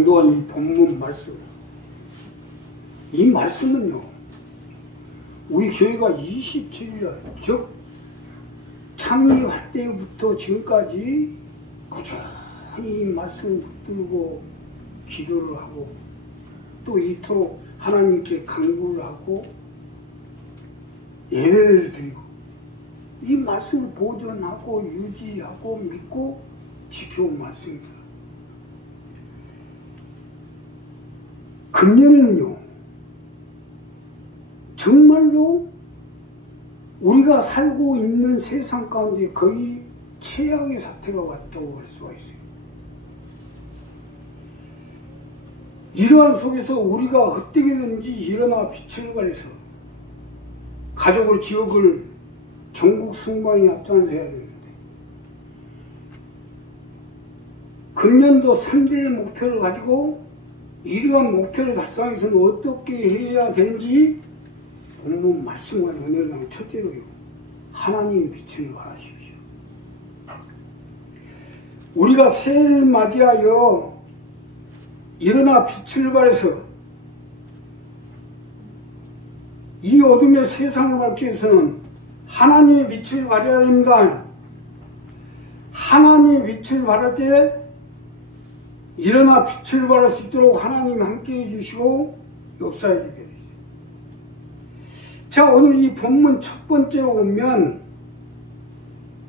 공도한 이 본문 말씀, 이 말씀은요, 우리 교회가 27년, 즉 창립할 때부터 지금까지 꾸준히 이 말씀을 붙들고 기도를 하고 또 이토록 하나님께 간구를 하고 예배를 드리고 이 말씀을 보존하고 유지하고 믿고 지켜온 말씀입니다. 금년에는요, 정말로 우리가 살고 있는 세상 가운데 거의 최악의 사태가 왔다고 할 수가 있어요. 이러한 속에서 우리가 어떻게든지 일어나 빛을 발해서 가족을, 지역을 전국 승방에 앞장서 해야 되는데, 금년도 3대의 목표를 가지고 이러한 목표를 달성하기 위해서는 어떻게 해야 되는지 본문 말씀과 은혜를 나누는 첫째로요, 하나님의 빛을 발하십시오. 우리가 새해를 맞이하여 일어나 빛을 발해서 이 어둠의 세상을 밝기 위해서는 하나님의 빛을 발해야 됩니다. 하나님의 빛을 발할 때 일어나 빛을 발할 수 있도록 하나님이 함께해 주시고 역사해 주게 되죠. 자, 오늘 이 본문 첫 번째로 보면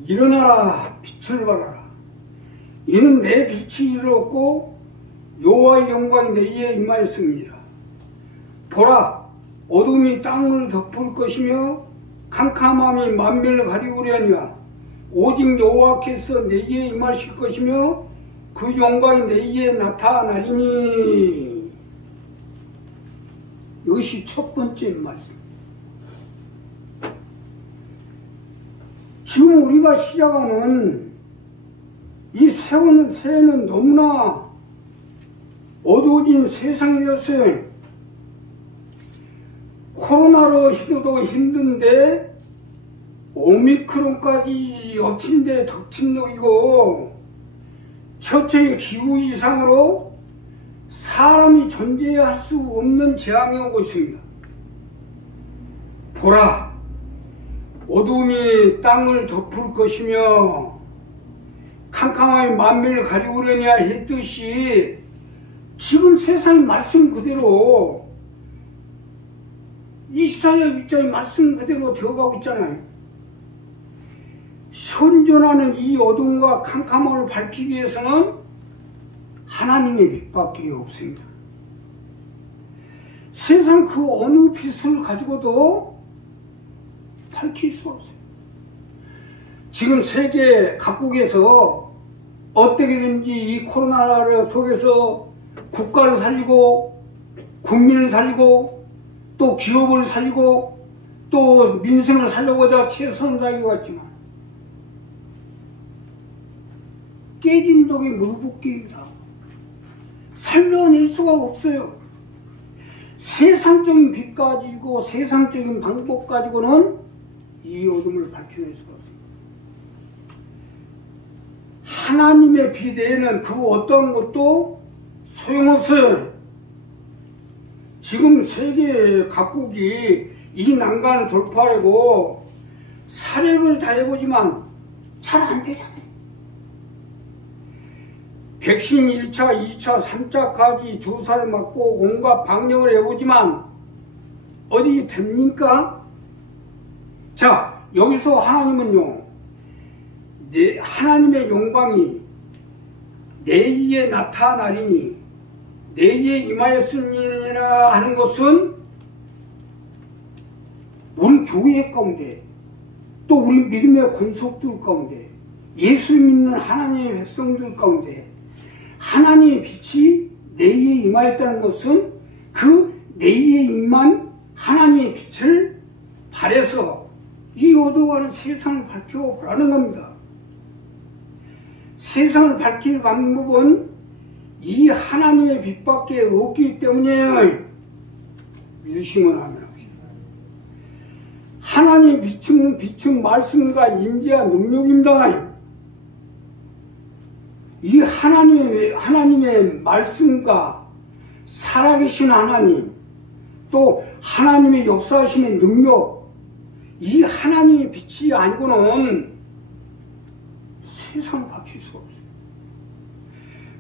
일어나라 빛을 발하라. 이는 내 빛이 이르렀고 여호와의 영광이 내게 임하였습니다. 보라, 어둠이 땅을 덮을 것이며 캄캄함이 만민을 가리우려니와 오직 여호와께서 내게 임하실 것이며 그 영광이 내게 나타나리니. 이것이 첫 번째 말씀. 지금 우리가 시작하는 이 새해는 너무나 어두워진 세상이 되었어요. 코로나로 힘도 힘든데 오미크론까지 엎친데 덕침력이고 처처의 기후 이상으로 사람이 존재할 수 없는 재앙이 오고 있습니다. 보라, 어두움이 땅을 덮을 것이며 캄캄함이 만민을 가리우려냐 했듯이 지금 세상의 말씀 그대로 이사야 6장의 말씀 그대로 되어가고 있잖아요. 현존하는 이 어둠과 캄캄함을 밝히기 위해서는 하나님의 빛밖에 없습니다. 세상 그 어느 빛을 가지고도 밝힐 수 없어요. 지금 세계 각국에서 어떻게든지 이 코로나 속에서 국가를 살리고 국민을 살리고 또 기업을 살리고 또 민생을 살려보자 최선을 다해왔지만 깨진 독이 물붓기입니다. 살려낼 수가 없어요. 세상적인 빛 가지고 세상적인 방법 가지고는 이 어둠을 밝혀낼 수가 없습니다. 하나님의 빛 외에는 그 어떤 것도 소용없어요. 지금 세계 각국이 이 난간을 돌파하려고 사력을 다해보지만 잘 안 되잖아요. 백신 1차, 2차, 3차까지 주사를 맞고 온갖 방역을 해보지만 어디 됩니까? 자, 여기서 하나님은요, 하나님의 영광이 내게 나타나리니 내게 임하였으니라 하는 것은 우리 교회 가운데 또 우리 믿음의 권속들 가운데 예수 믿는 하나님의 백성들 가운데 하나님의 빛이 내게 임하였다는 것은 그 내게 임한 하나님의 빛을 발해서 이 어두워가는 세상을 밝혀보라는 겁니다. 세상을 밝힐 방법은 이 하나님의 빛밖에 없기 때문에 믿으시면 아멘 합시다. 하나님의 빛은 말씀과 임재와 능력입니다. 이 하나님의 말씀과 살아계신 하나님, 또 하나님의 역사하심의 능력, 이 하나님의 빛이 아니고는 세상을 바뀔 수가 없어요.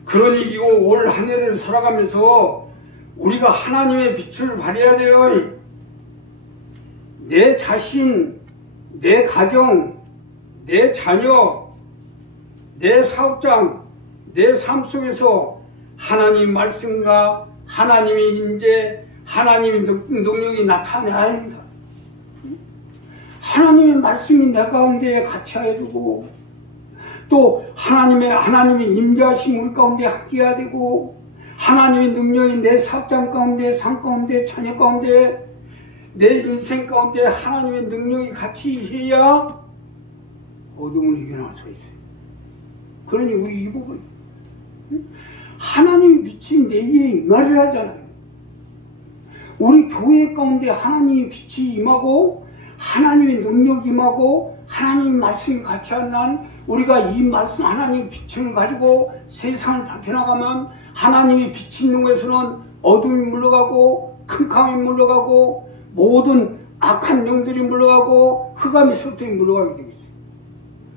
그러니 이 올 한 해를 살아가면서 우리가 하나님의 빛을 발해야 돼요. 내 자신, 내 가정, 내 자녀, 내 사업장, 내 삶 속에서 하나님 말씀과 하나님의 인재, 하나님의 능력이 나타나야 합니다. 하나님의 말씀이 내 가운데 같이 해야 되고, 또 하나님의 임재하심 우리 가운데 함께해야 되고, 하나님의 능력이 내 사업장 가운데, 삶 가운데, 자녀 가운데, 내 인생 가운데 하나님의 능력이 같이 해야 어둠을 이겨낼 수 있어요. 그러니 우리 이 부분, 하나님의 빛이 내게 임하려 하잖아요. 우리 교회 가운데 하나님의 빛이 임하고 하나님의 능력이 임하고 하나님의 말씀이 같이 한다는, 우리가 이 말씀 하나님의 빛을 가지고 세상을 밝혀나가면 하나님의 빛이 있는 곳에서는 어둠이 물러가고 캄캄이 물러가고 모든 악한 영들이 물러가고 흑암의 섭들이 물러가게 되겠어요.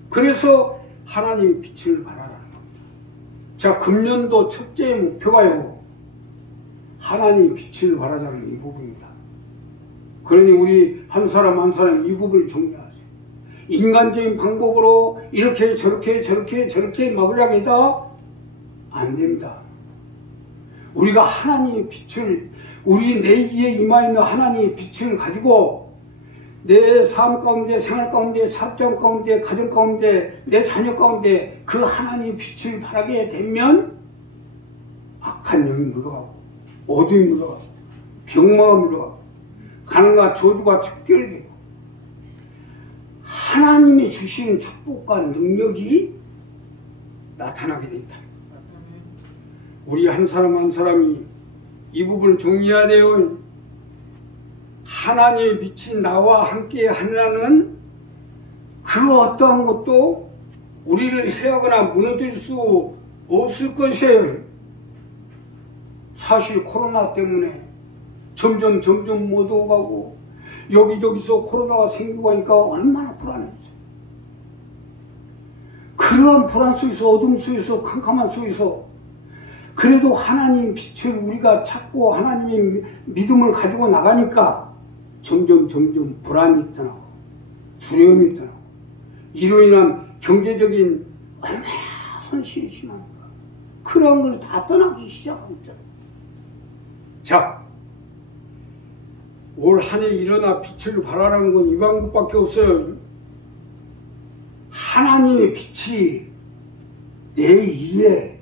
그래서 하나님의 빛을 발하라는 겁니다. 자, 금년도 첫째 목표가요, 하나님의 빛을 발하자는 이 부분입니다. 그러니 우리 한 사람 한 사람 이 부분을 정리하세요. 인간적인 방법으로 이렇게 저렇게 막으려고 해도 안 됩니다. 우리가 하나님의 빛을, 우리 내기에 임하있는 하나님의 빛을 가지고 내 삶 가운데, 생활 가운데, 사업장 가운데, 가정 가운데, 내 자녀 가운데 그 하나님의 빛을 발하게 되면 악한 영이 물러가고 어둠이 물러가고 병마가 물러가고 가난과 저주가 척결되고 하나님이 주시는 축복과 능력이 나타나게 돼 있다. 우리 한 사람 한 사람이 이 부분을 정리해야 돼요. 하나님의 빛이 나와 함께 하느라는 그 어떠한 것도 우리를 해하거나 무너뜨릴 수 없을 것이에요. 사실 코로나 때문에 점점 못 오가고 여기저기서 코로나가 생기고 하니까 얼마나 불안했어요. 그러한 불안 속에서, 어둠 속에서, 캄캄한 속에서 그래도 하나님 빛을 우리가 찾고 하나님의 믿음을 가지고 나가니까 점점 불안이 떠나고 두려움이 떠나고 이로 인한 경제적인 얼마나 손실이 심합니까? 그런 걸 다 떠나기 시작하고 있잖아요. 자, 올 한 해 일어나 빛을 발하라는 건 이 방법밖에 없어요. 하나님의 빛이 내 위에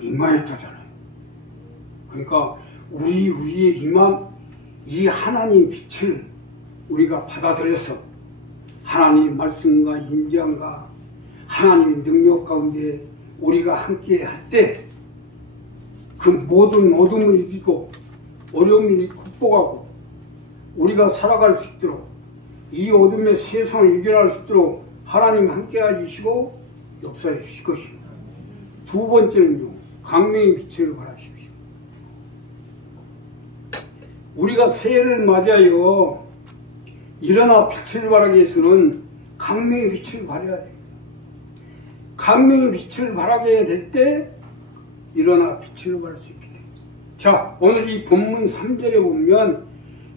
임하였다잖아요. 그러니까 우리 위에 임한 이 하나님의 빛을 우리가 받아들여서 하나님의 말씀과 임재함과 하나님의 능력 가운데 우리가 함께 할 때 그 모든 어둠을 이기고 어려움을 극복하고 우리가 살아갈 수 있도록, 이 어둠의 세상을 이겨낼 수 있도록 하나님이 함께 해주시고 역사해 주실 것입니다. 두 번째는요, 강명의 빛을 발하십시오. 우리가 새해를 맞이하여 일어나 빛을 발하기 위해서는 강명의 빛을 발해야 됩니다. 강명의 빛을 발하게 될 때 일어나 빛을 발할 수 있게 됩니다. 자, 오늘 이 본문 3절에 보면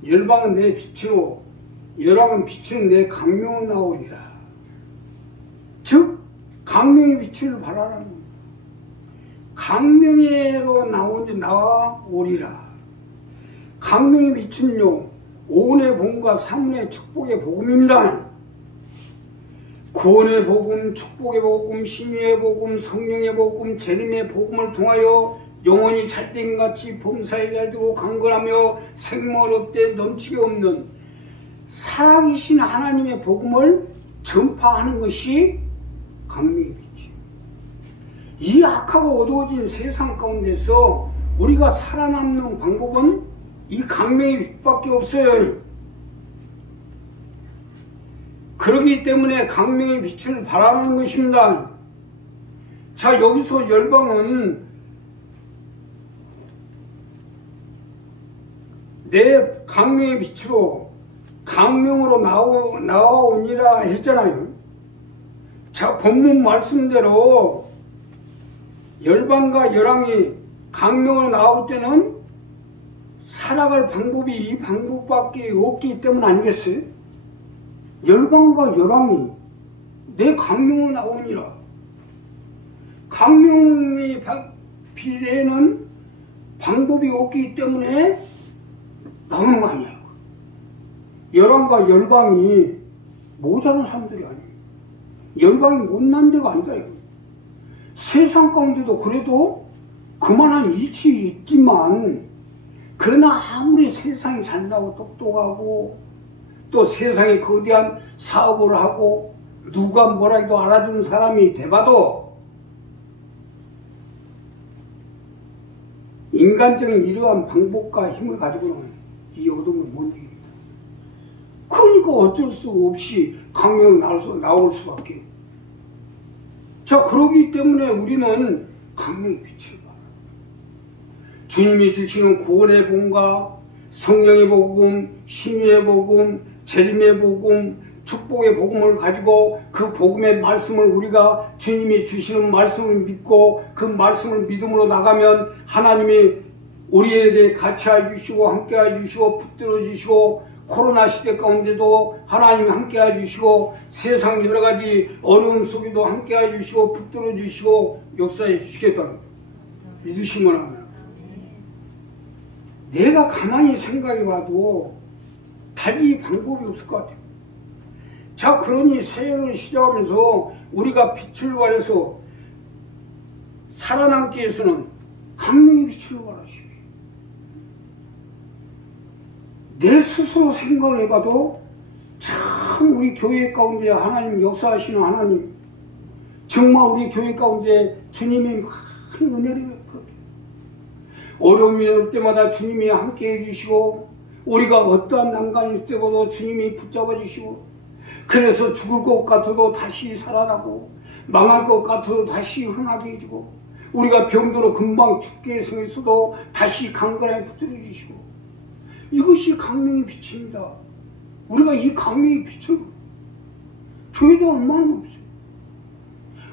열방은 내 빛으로, 열왕은 빛으로 내 강명을 나오리라. 즉 강명의 빛을 발하라는 겁니다. 강명으로 나오리라. 강명의 빛은요, 오은의 복음과 삼운의 축복의 복음입니다. 구원의 복음, 축복의 복음, 신유의 복음, 성령의 복음, 재림의 복음을 통하여 영원히 찰땡같이 범사에 잘되고 강건하며 생물 없되 넘치게 없는 살아계신 하나님의 복음을 전파하는 것이 강명의 빛이에요. 이 악하고 어두워진 세상 가운데서 우리가 살아남는 방법은 이 강명의 빛밖에 없어요. 그렇기 때문에 강명의 빛을 발하는 것입니다. 자, 여기서 열방은 내 강명의 빛으로 강명으로 나와오니라 했잖아요. 자, 본문 말씀대로 열방과 열왕이 강명으로 나올 때는 살아갈 방법이 이 방법밖에 없기 때문 아니겠어요? 열방과 열왕이 내 강명으로 나오니라. 강명의 비례에는 방법이 없기 때문에 나오는 거 아니야. 열왕과 열방이 모자란 사람들이 아니에요. 열방이 못난 데가 아니다 이거. 세상 가운데도 그래도 그만한 이치 있지만, 그러나 아무리 세상이 잘나고 똑똑하고 또 세상에 거대한 사업을 하고 누가 뭐라 해도 알아주는 사람이 돼봐도 인간적인 이러한 방법과 힘을 가지고는 이 어둠은 못 이깁니다. 그러니까 어쩔 수 없이 강명이 나올 수밖에. 자, 그러기 때문에 우리는 강명의 빛을 봐요. 주님이 주시는 구원의 복음과 성령의 복음, 신유의 복음, 재림의 복음, 축복의 복음을 가지고 그 복음의 말씀을 우리가 주님이 주시는 말씀을 믿고 그 말씀을 믿음으로 나가면 하나님이 우리에게 같이해 주시고 함께해 주시고 붙들어 주시고 코로나 시대 가운데도 하나님이 함께해 주시고 세상 여러 가지 어려움 속에도 함께해 주시고 붙들어 주시고 역사해 주시겠다는 거예요. 믿으시면 하면. 내가 가만히 생각해 봐도 달리 방법이 없을 것 같아요. 자, 그러니 새해를 시작하면서 우리가 빛을 발해서 살아남기 위해서는 강명의 빛을 발하십시오. 내 스스로 생각을 해봐도 참 우리 교회 가운데 하나님 역사하시는 하나님, 정말 우리 교회 가운데 주님이 많은 은혜를 베풀어요. 어려움이 올 때마다 주님이 함께 해주시고 우리가 어떠한 난관이 있을 때마다 주님이 붙잡아 주시고, 그래서 죽을 것 같아도 다시 살아나고 망할 것 같아도 다시 흥하게 해주고, 우리가 병들어 금방 죽게 생겼어도 다시 강건하게 붙들어 주시고, 이것이 강명의 빛입니다. 우리가 이 강명의 빛을, 교회도 얼마나 없어요.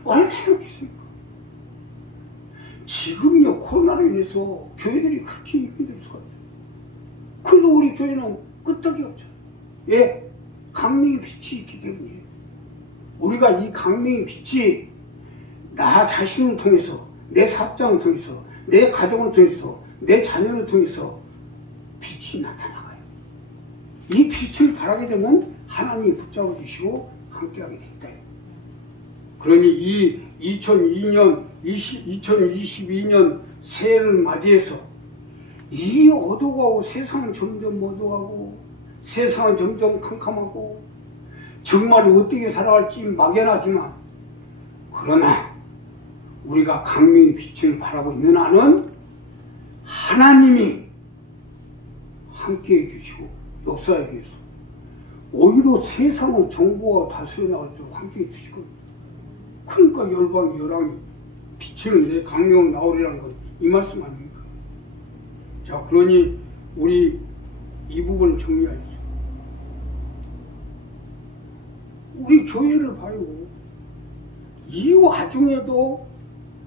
얼마나 없습니까? 지금요, 코로나로 인해서 교회들이 그렇게 힘들 수가 없어요. 그래도 우리 교회는 끄떡이 없잖아요. 예? 강명의 빛이 있기 때문이에요. 우리가 이 강명의 빛이 나 자신을 통해서, 내 사업장을 통해서, 내 가족을 통해서, 내 자녀를 통해서 빛이 나타나가요. 이 빛을 바라게 되면 하나님이 붙잡아 주시고 함께하게 된다. 그러니 이 2022년 새해를 맞이해서 이 어두워가고 세상은 점점 어두워가고 세상은 점점 캄캄하고 정말 어떻게 살아갈지 막연하지만, 그러나 우리가 강명의 빛을 바라고 있는 한은 하나님이 함께해 주시고 역사에 위해서 오히려 세상을 정보가 다스려 나갈 때 함께해 주실 겁니다. 그러니까 열방이 열왕이 빛을 내 강명 나오리라는 건 이 말씀 아닙니까? 자, 그러니 우리 이 부분을 정리하십시오. 우리 교회를 봐요. 이 와중에도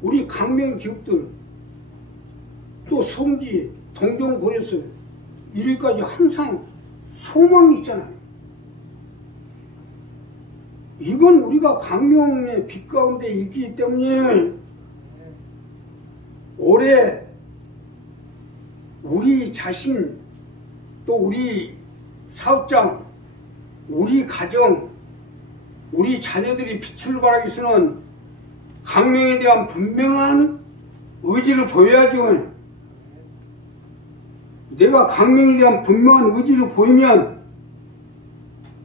우리 강명의 기업들, 또 성지, 동정고려서 이리까지 항상 소망이 있잖아요. 이건 우리가 강명의 빛 가운데 있기 때문에 올해 우리 자신, 또 우리 사업장, 우리 가정, 우리 자녀들이 빛을 발하기 위해서는 강명에 대한 분명한 의지를 보여야죠. 내가 강명에 대한 분명한 의지를 보이면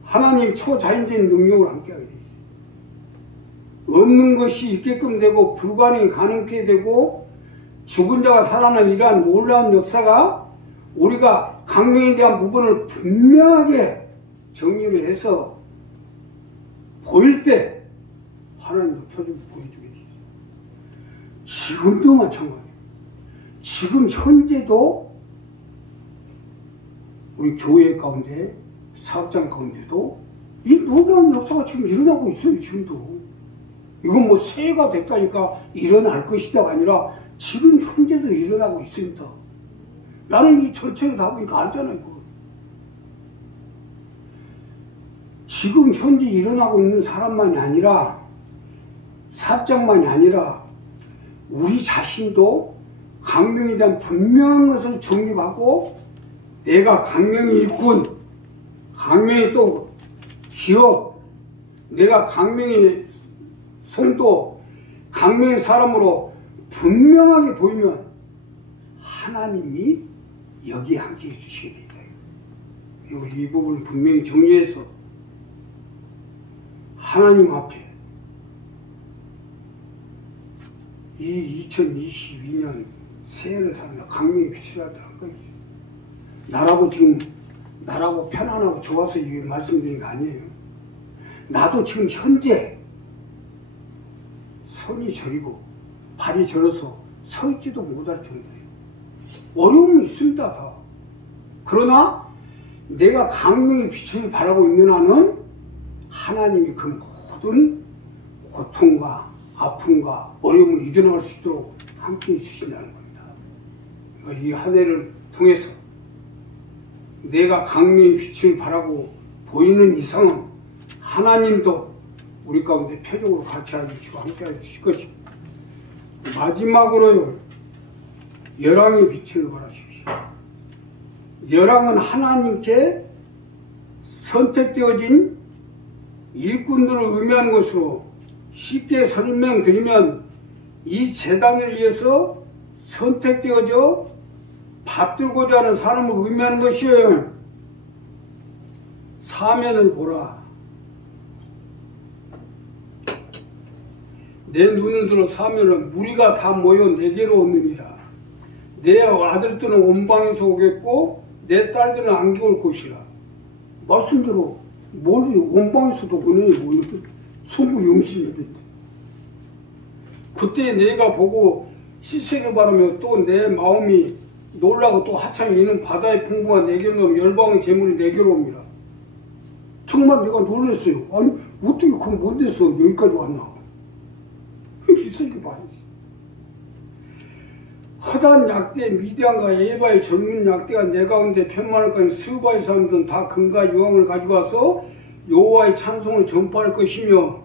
하나님 초자연적인 능력을 함께하게 돼 있어요. 없는 것이 있게끔 되고 불가능이 가능하게 되고 죽은 자가 살아나는 이러한 놀라운 역사가 우리가 강명에 대한 부분을 분명하게 정리를 해서 보일 때 하나님 높여주고 보여주게 돼 있어요. 지금도 마찬가지예요. 지금 현재도 우리 교회 가운데, 사업장 가운데도 이 놀라운 역사가 지금 일어나고 있어요. 지금도. 이건 뭐 새해가 됐다니까 일어날 것이다가 아니라 지금 현재도 일어나고 있습니다. 나는 이 전체를 다 보니까 알잖아요. 이거. 지금 현재 일어나고 있는 사람만이 아니라, 사업장만이 아니라 우리 자신도 강명에 대한 분명한 것을 정립하고, 내가 강명의 일꾼, 강명의 또 기업, 내가 강명의 성도, 강명의 사람으로 분명하게 보이면 하나님이 여기에 함께 해주시게 된다. 우리 이 부분을 분명히 정리해서 하나님 앞에 이 2022년 새해를 사는 강명의 빛을 하더라는 거죠. 나라고 편안하고 좋아서 이 말씀드리는 게 아니에요. 나도 지금 현재 손이 저리고 발이 저려서 서 있지도 못할 정도예요. 어려움은 있습니다, 다. 그러나 내가 강명의 빛을 바라고 있는 한은 하나님이 그 모든 고통과 아픔과 어려움을 이겨나갈 수 있도록 함께 해주신다는 겁니다. 그러니까 이 한 해를 통해서 내가 강명의 빛을 바라고 보이는 이상은 하나님도 우리 가운데 표적으로 같이 해주시고 함께 해주실 것입니다. 마지막으로요, 열왕의 빛을 바라십시오. 열왕은 하나님께 선택되어진 일꾼들을 의미하는 것으로 쉽게 설명드리면 이 제단을 위해서 선택되어져 받들고자 하는 사람을 의미하는 것이에요. 사면을 보라. 내 눈을 들어 사면은 무리가 다 모여 내게로 오느니라. 내 아들들은 원방에서 오겠고 내 딸들은 안개 올 것이라. 말씀대로 뭘 원방에서도 보내 성부 용신이랬대. 그때 내가 보고 시세를 바라며 또 내 마음이 놀라고 또 하찮이 이는 바다의 풍부가 내게로 오면 열방의 재물이 내게로 옵니다. 정말 내가 놀랐어요. 아니 어떻게 그 먼 데서 여기까지 왔나. 희석이 봐야지. 허단 약대 미디안과 에바의 젊은 약대가 내 가운데 편만할까지 스바의 사람들은 다 금과 유황을 가지고 와서 여호와의 찬송을 전파할 것이며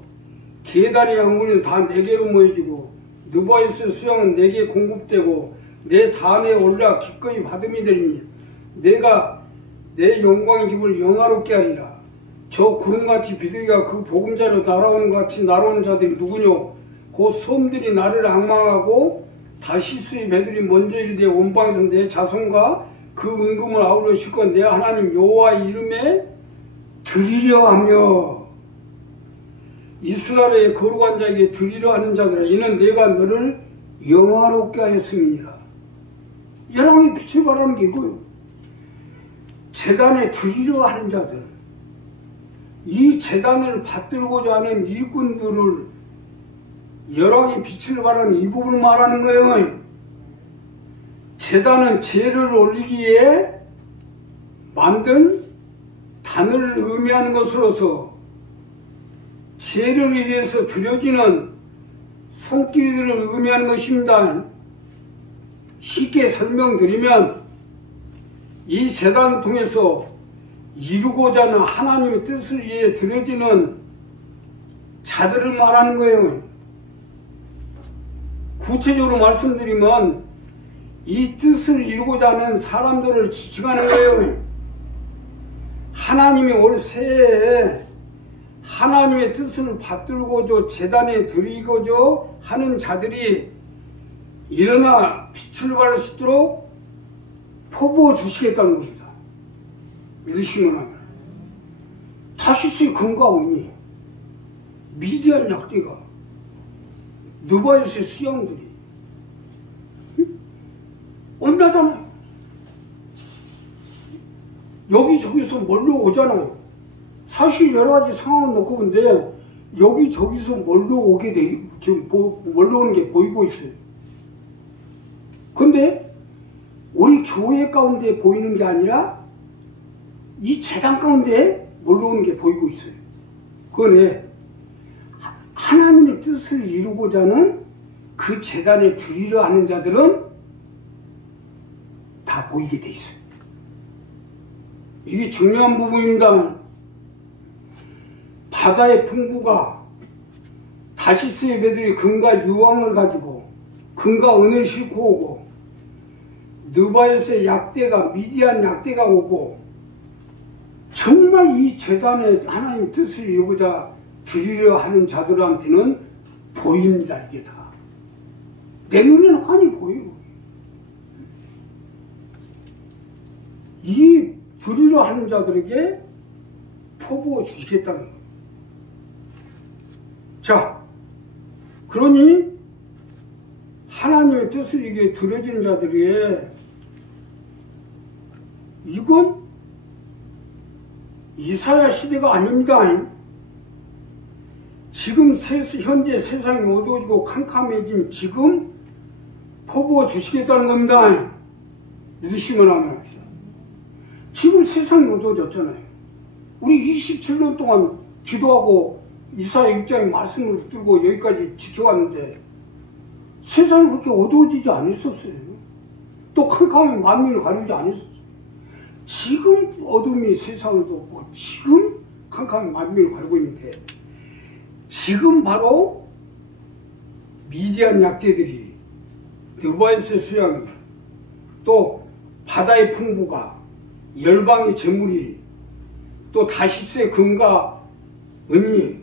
계단의 양문은 다 내게로 모여지고 느바에서 수양은 내게 공급되고 내 단에 올라 기꺼이 받음이 되니 내가 내 영광의 집을 영화롭게 하리라. 저 구름같이 비둘기가 그 보금자로 날아오는 것 같이 날아오는 자들이 누구뇨? 곧 섬들이 나를 앙망하고 다시스의 배들이 먼저 이르되 원방에서 내 자손과 그 은금을 아우러 실컷 내 하나님 여호와의 이름에 드리려 하며 이스라엘의 거룩한 자에게 드리려 하는 자들아 이는 내가 너를 영화롭게 하였음이니라. 열왕의 빛을 바라는 게 이거예요. 제단에 드리려 하는 자들, 이 제단을 받들고자 하는 일꾼들을 열왕의 빛을 바라는 이 부분을 말하는 거예요. 제단은 제를 올리기에 만든 단을 의미하는 것으로서 제를 위해서 드려지는 손길들을 의미하는 것입니다. 쉽게 설명드리면 이 제단을 통해서 이루고자 하는 하나님의 뜻을 위해 드려지는 자들을 말하는 거예요. 구체적으로 말씀드리면 이 뜻을 이루고자 하는 사람들을 지칭하는 거예요. 하나님이 올 새해에 하나님의 뜻을 받들고자 제단에 드리고자 하는 자들이 일어나 빛을 발할 수 있도록 포부어 주시겠다는 겁니다. 믿으시면 하면. 타시스의 금과 은이, 미디안 약대가, 느바에서의 수양들이 온다잖아요. 여기저기서 몰려오잖아요. 사실 여러 가지 상황을 놓고 본데 여기저기서 몰려오게 돼, 지금 몰려오는 게 보이고 있어요. 근데 우리 교회 가운데 보이는 게 아니라 이 제단 가운데 몰려오는 게 보이고 있어요. 그건 하나님의 뜻을 이루고자 하는 그 제단에 드리려 하는 자들은 다 보이게 돼 있어요. 이게 중요한 부분입니다. 바다의 풍부가 다시스의 배들이 금과 유황을 가지고 금과 은을 싣고 오고 느바에서의 약대가 미디안 약대가 오고 정말 이 제단에 하나님 뜻을 이루고자 드리려 하는 자들한테는 보입니다. 이게 다. 내 눈에는 환히 보여요. 이 드리려 하는 자들에게 퍼부어 주시겠다는 거예요. 자, 그러니 하나님의 뜻을 이게 들어지는 자들에게 이건 이사야 시대가 아닙니다. 지금 현재 세상이 어두워지고 캄캄해진 지금 퍼부어 주시겠다는 겁니다. 믿으시면 하면 합시다. 지금 세상이 어두워졌잖아요. 우리 27년 동안 기도하고 이사야 6장의 말씀을 붙들고 여기까지 지켜왔는데 세상이 그렇게 어두워지지 않았었어요. 또 캄캄한 만민을 가리지 않았었어요. 지금 어둠이 세상을 덮고 지금 캄캄한 만민을 가리고 있는데 지금 바로 미디안 약대들이 느바에스의 수양이 또 바다의 풍부가 열방의 재물이 또 다시스의 금과 은이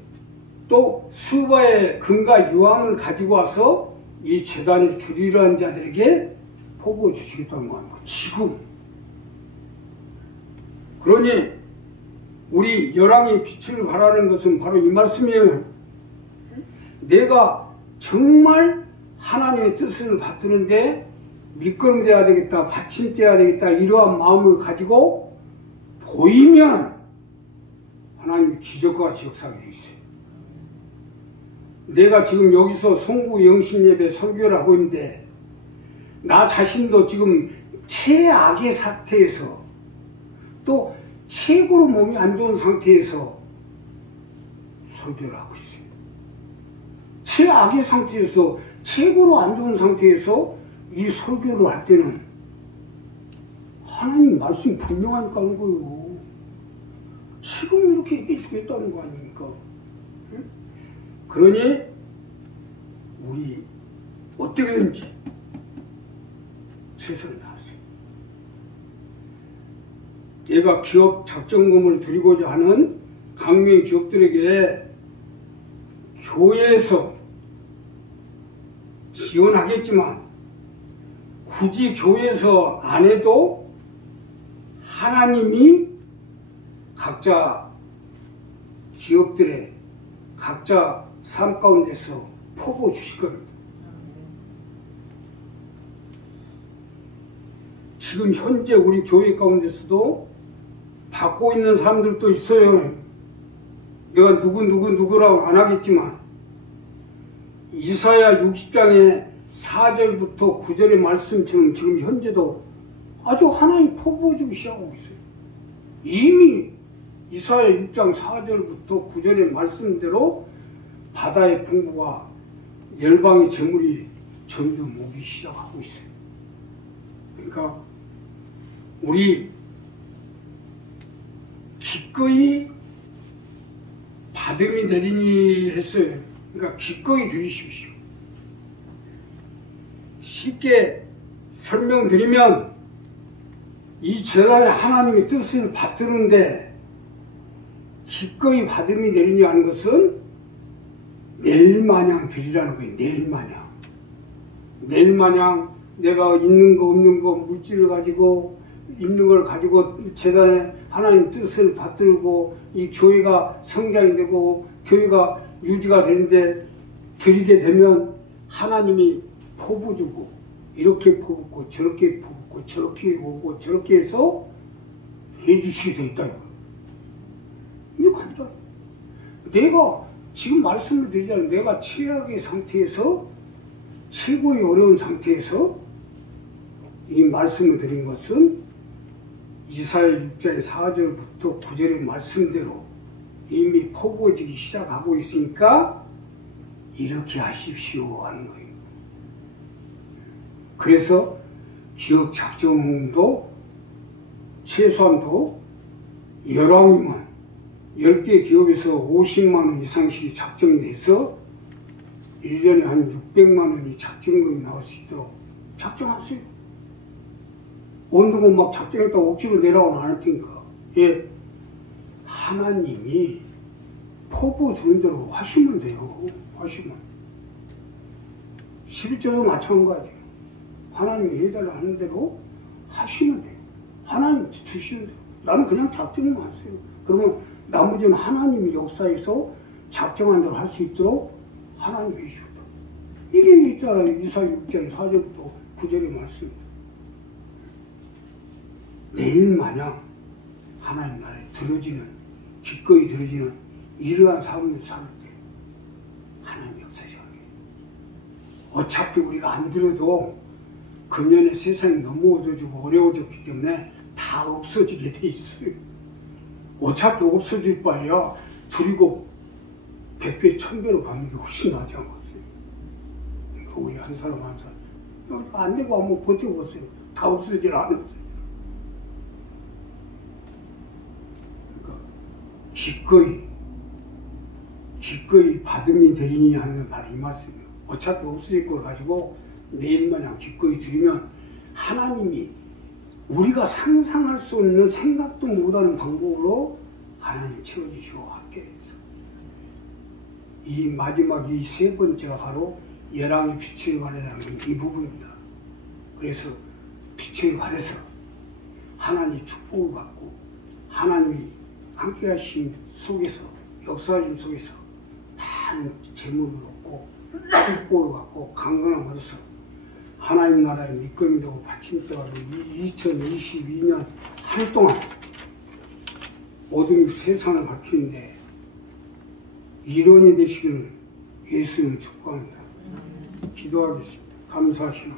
또 수바의 금과 유황을 가지고 와서 이 제단에 드리려 하는 자들에게 퍼부어 주시겠다는 겁니다. 지금. 그러니 우리 열왕의 빛을 발하는 것은 바로 이 말씀이에요. 내가 정말 하나님의 뜻을 받드는데 밑거름돼야 되겠다, 받침돼야 되겠다 이러한 마음을 가지고 보이면 하나님이 기적과 같이 역사하게 돼 있어요. 내가 지금 여기서 송구 영신예배 설교를 하고 있는데 나 자신도 지금 최악의 상태에서 또 최고로 몸이 안 좋은 상태에서 설교를 하고 있어요. 최악의 상태에서 최고로 안 좋은 상태에서 이 설교를 할 때는 하나님 말씀이 분명하니까 하는 거예요. 지금 이렇게 얘기해 주겠다는 거 아닙니까? 응? 그러니 우리 어떻게든지 최선을 다하세요. 내가 기업 작정금을 드리고자 하는 강명의 기업들에게 교회에서 지원하겠지만 굳이 교회에서 안 해도 하나님이 각자 기업들의 각자 삶 가운데서 퍼부어 주실 겁니다. 지금 현재 우리 교회 가운데서도 받고 있는 사람들도 있어요. 내가 누구라고 안 하겠지만 이사야 60장의 4절부터 9절의 말씀처럼 지금 현재도 아주 하나님 퍼부어 주기 시작하고 있어요. 이미 이사야 6장 4절부터 9절의 말씀대로 바다의 풍부와 열방의 재물이 점점 오기 시작하고 있어요. 그러니까 우리 기꺼이 받음이 내리니 했어요. 그러니까 기꺼이 드리십시오. 쉽게 설명드리면 이 제단에 하나님의 뜻을 받드는데 기꺼이 받음이 내리니 하는 것은 내일마냥 드리라는 거예요. 내일마냥. 내일마냥 내가 있는 거 없는 거 물질을 가지고 있는 걸 가지고 제단에 하나님 뜻을 받들고 이 교회가 성장이 되고 교회가 유지가 되는데 드리게 되면 하나님이 퍼부어주고 이렇게 퍼붓고 저렇게 퍼붓고 저렇게 오고 저렇게 해서 해주시게 돼 있다. 이거 간단해. 내가 지금 말씀을 드리자면 내가 최악의 상태에서 최고의 어려운 상태에서 이 말씀을 드린 것은 이사야 6장 4절부터 9절의 말씀대로 이미 퍼부어지기 시작하고 있으니까 이렇게 하십시오 하는 거예요. 그래서 기업 작정도 최소한도 열왕이면 10개 기업에서 50만원 이상씩 작정이 돼서 1년에 한 600만원이 작정금이 나올 수 있도록 작정하세요. 온두고 막 작정했다고 억지로 내라고는 안 할 테니까. 예. 하나님이 포부 주는 대로 하시면 돼요. 하시면. 11조도 마찬가지예요. 하나님이 해달라 하는 대로 하시면 돼요. 하나님 주시는 대로. 나는 그냥 작정만 하세요. 그러면 나머지는 하나님이 역사에서 작정한 대로 할 수 있도록 하나님이 해주셨다. 이게 이사야 6장 4절부터 9절의 말씀입니다. 내일 마냥 하나님 나라에 들어지는, 기꺼이 들어지는 이러한 삶을 살 때 하나님 역사하게. 어차피 우리가 안 들어도 금년에 세상이 너무 어두워지고 어려워졌기 때문에 다 없어지게 돼 있어요. 어차피 없어질 바에야 드리고 100배, 1000배로 받는 게 훨씬 낫지 않겠어요. 그러니까 우리 한 사람 한 사람 안 되고 한번 버텨보세요. 다 없어질 않았어요. 기꺼이 받음이 되리니 하는 바로 이 말씀이에요. 어차피 없어질 걸 가지고 내일마냥 기꺼이 드리면 하나님이 우리가 상상할 수 없는 생각도 못하는 방법으로 하나님 채워주시고 함께 해서 이 마지막 이 세 번째가 바로 열왕의 빛을 발하는 이 부분입니다. 그래서 빛을 발해서 하나님의 축복을 받고 하나님이 함께 하심 속에서 역사하심 속에서 많은 재물을 얻고 축복을 받고 강건함을 얻어서 하나님 나라의 밑거름이 되고 받침대가 되고 2022년 한 해 동안 모든 세상을 밝히는데 일원이 되시기를 예수님 축복합니다. 기도하겠습니다. 감사하시나